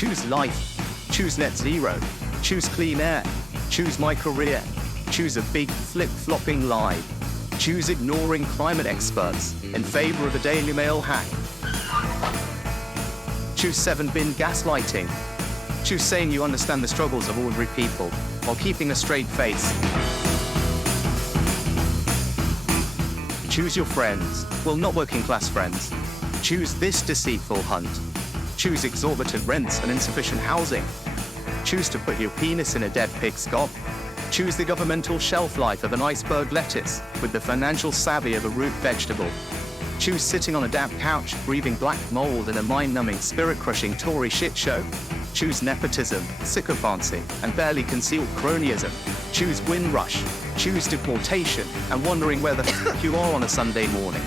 Choose life. Choose net zero. Choose clean air. Choose my career. Choose a big flip-flopping lie. Choose ignoring climate experts in favor of a Daily Mail hack. Choose 7-bin gaslighting. Choose saying you understand the struggles of ordinary people while keeping a straight face. Choose your friends, well, not working class friends. Choose this deceitful hunt. Choose exorbitant rents and insufficient housing. Choose to put your penis in a dead pig's gob. Choose the governmental shelf life of an iceberg lettuce with the financial savvy of a root vegetable. Choose sitting on a damp couch, breathing black mold in a mind-numbing, spirit-crushing Tory shit show. Choose nepotism, sycophancy, and barely concealed cronyism. Choose Windrush. Choose deportation and wondering where the f*** you are on a Sunday morning.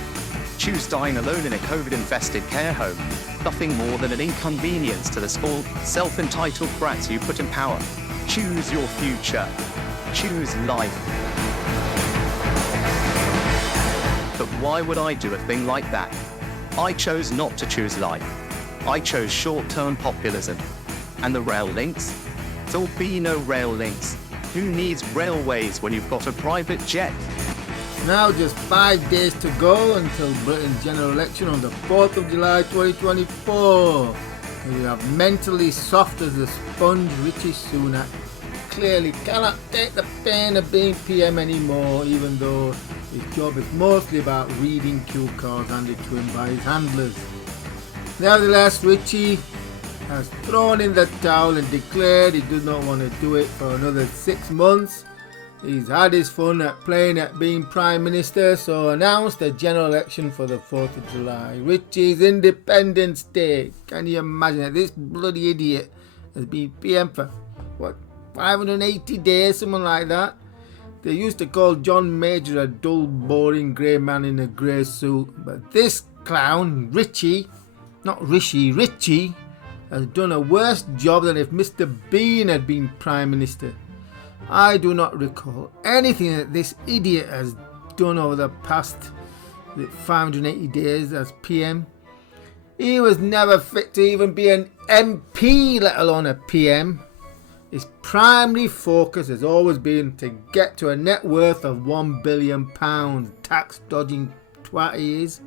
Choose dying alone in a COVID-infested care home. Nothing more than an inconvenience to the spoiled, self-entitled brats you put in power. Choose your future. Choose life. But why would I do a thing like that? I chose not to choose life. I chose short-term populism. And the rail links? There'll be no rail links. Who needs railways when you've got a private jet? Now just 5 days to go until Britain's general election on the 4th of July 2024. We have mentally soft as a sponge Richi Sunak. Clearly cannot take the pain of being PM anymore, even though his job is mostly about reading cue cards handed to him by his handlers. Nevertheless, Richi has thrown in the towel and declared he does not want to do it for another 6 months. He's had his fun at playing at being Prime Minister, so announced a general election for the 4th of July. Richi's Independence Day. Can you imagine that this bloody idiot has been PM for, 580 days, something like that? They used to call John Major a dull, boring grey man in a grey suit, but this clown, Richi, has done a worse job than if Mr. Bean had been Prime Minister. I do not recall anything that this idiot has done over the past 580 days as PM. He was never fit to even be an MP, let alone a PM. His primary focus has always been to get to a net worth of £1 billion, tax dodging twat he is.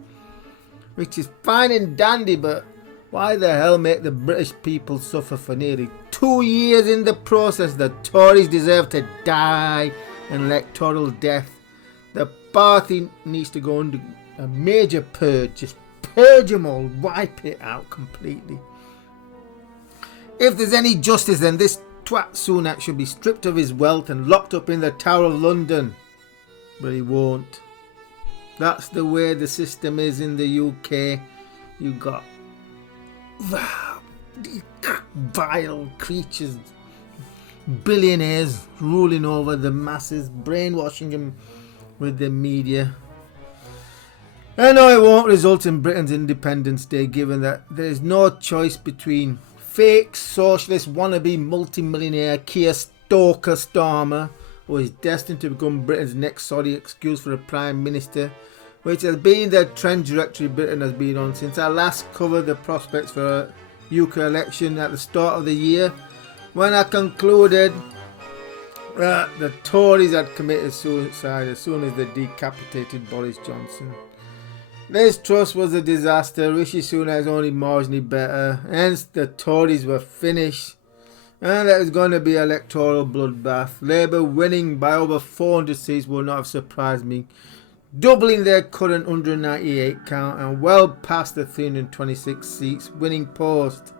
Which is fine and dandy, but why the hell make the British people suffer for nearly 2 years in the process? The Tories deserve to die an electoral death. The party needs to go under a major purge. Just purge them all, wipe it out completely. If there's any justice, then this twat Sunak should be stripped of his wealth and locked up in the Tower of London. But he won't. That's the way the system is in the UK. You got vile creatures, billionaires ruling over the masses, brainwashing them with the media. I know it won't result in Britain's Independence Day, given that there is no choice between fake socialist wannabe multimillionaire Keir Starmer, who is destined to become Britain's next sorry excuse for a Prime Minister, which has been the trend directory Britain has been on since I last covered the prospects for a UK election at the start of the year, when I concluded that the Tories had committed suicide as soon as they decapitated Boris Johnson. This trust was a disaster. Rishi Sunak is only marginally better, hence the Tories were finished, and there was going to be electoral bloodbath. Labour winning by over 400 seats will not have surprised me, doubling their current 198 count and well past the 326 seats winning post.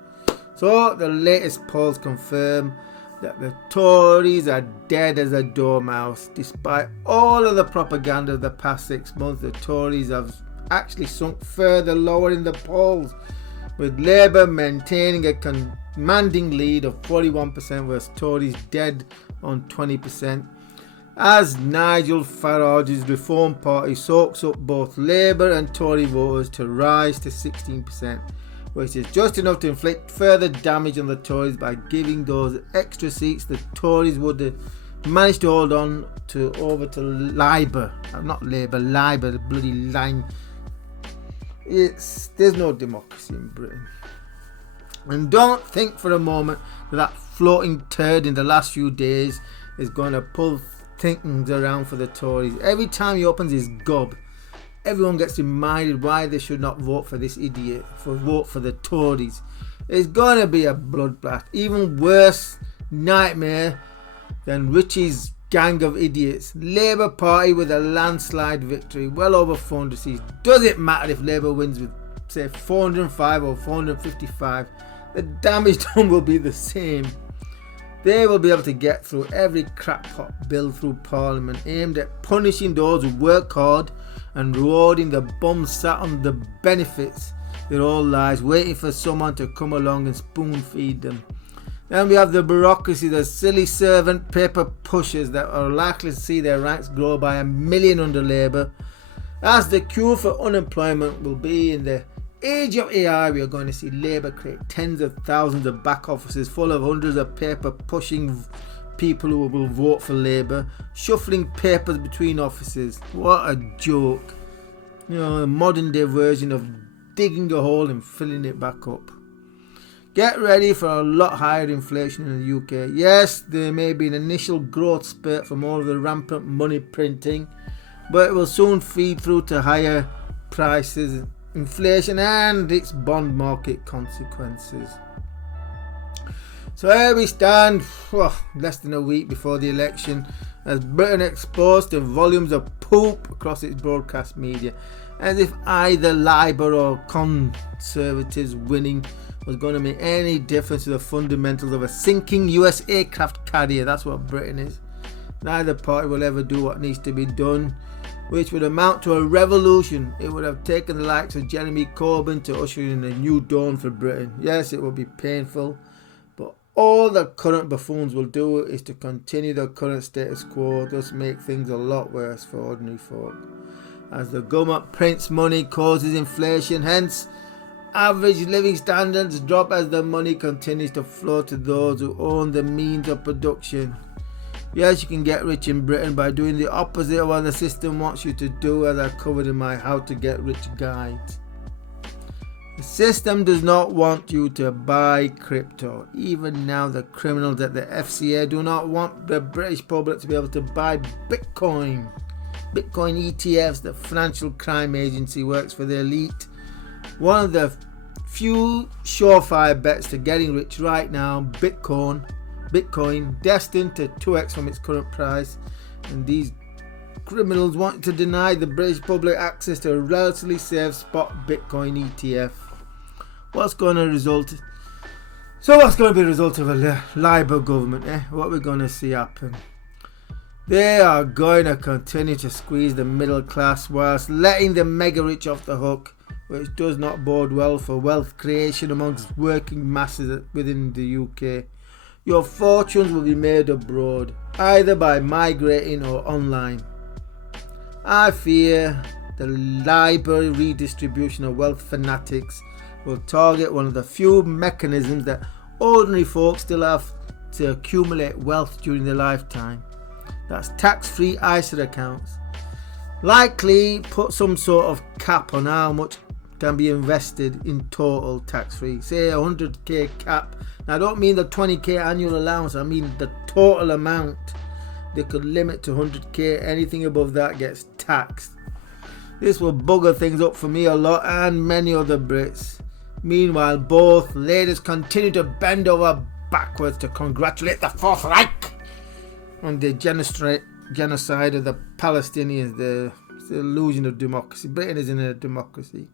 So the latest polls confirm that the Tories are dead as a dormouse. Despite all of the propaganda of the past 6 months, the Tories have actually sunk further lower in the polls, with Labour maintaining a commanding lead of 41% versus Tories dead on 20%. As Nigel Farage's Reform Party soaks up both Labour and Tory voters to rise to 16%, which is just enough to inflict further damage on the Tories by giving those extra seats the Tories would have managed to hold on to over to Labour. Not Labour, Labour, the bloody line. There's no democracy in Britain. And don't think for a moment that floating turd in the last few days is going to pull things around for the Tories. Every time he opens his gob, everyone gets reminded why they should not vote for this idiot, vote for the Tories. It's going to be a bloodbath. Even worse nightmare than Richi's gang of idiots. Labour Party with a landslide victory, well over 400 seats. Does it matter if Labour wins with, say, 405 or 455? The damage done will be the same. They will be able to get through every crackpot bill through Parliament aimed at punishing those who work hard and rewarding the bums sat on the benefits their whole lives, waiting for someone to come along and spoon feed them. Then we have the bureaucracy, the silly servant paper pushers that are likely to see their ranks grow by 1 million under Labour. As the cure for unemployment will be in the age of AI, we are going to see Labour create tens of thousands of back offices full of hundreds of paper pushing people who will vote for Labour, shuffling papers between offices. What a joke. You know, a modern day version of digging a hole and filling it back up. Get ready for a lot higher inflation in the UK. Yes, there may be an initial growth spurt from all of the rampant money printing, but it will soon feed through to higher prices, inflation and its bond market consequences. So here we stand, less than a week before the election, as Britain exposed to volumes of poop across its broadcast media, as if either Labour or Conservatives winning was going to make any difference to the fundamentals of a sinking US aircraft carrier. That's what Britain is. Neither party will ever do what needs to be done, which would amount to a revolution. It would have taken the likes of Jeremy Corbyn to usher in a new dawn for Britain. Yes, it will be painful, but all the current buffoons will do is to continue the current status quo, thus make things a lot worse for ordinary folk. As the government prints money, causes inflation, hence average living standards drop as the money continues to flow to those who own the means of production. Yes, you can get rich in Britain by doing the opposite of what the system wants you to do, as I covered in my How to Get Rich guide. The system does not want you to buy crypto. Even now, the criminals at the FCA do not want the British public to be able to buy Bitcoin. Bitcoin ETFs, the financial crime agency, works for the elite. One of the few surefire bets to getting rich right now, Bitcoin destined to 2x from its current price, and these criminals want to deny the British public access to a relatively safe spot Bitcoin ETF. What's going to be the result of a Labour government? What we're going to see happen? They are going to continue to squeeze the middle class whilst letting the mega rich off the hook, which does not bode well for wealth creation amongst working masses within the UK. Your fortunes will be made abroad, either by migrating or online. I fear the Labour redistribution of wealth fanatics will target one of the few mechanisms that ordinary folk still have to accumulate wealth during their lifetime. That's tax-free ISA accounts. Likely put some sort of cap on how much can be invested in total tax-free. Say 100k cap. Now I don't mean the 20k annual allowance, I mean the total amount. They could limit to 100k, anything above that gets taxed. This will bugger things up for me a lot and many other Brits. Meanwhile, both leaders continue to bend over backwards to congratulate the Fourth Reich on the genocide of the Palestinians, the illusion of democracy. Britain isn't a democracy.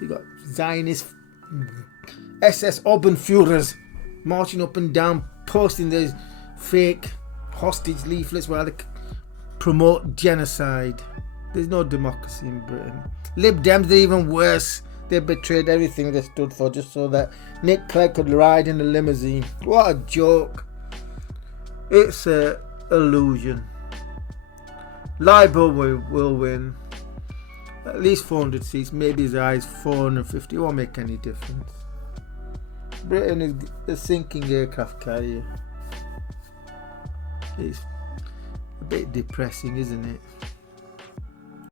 You got Zionist SS Oberführers marching up and down, posting these fake hostage leaflets while they promote genocide. There's no democracy in Britain. Lib Dems, they're even worse. They betrayed everything they stood for just so that Nick Clegg could ride in a limousine. What a joke. It's an illusion. Labour will win. At least 400 seats, maybe as high as 450. It won't make any difference. Britain is a sinking aircraft carrier. It's a bit depressing, isn't it?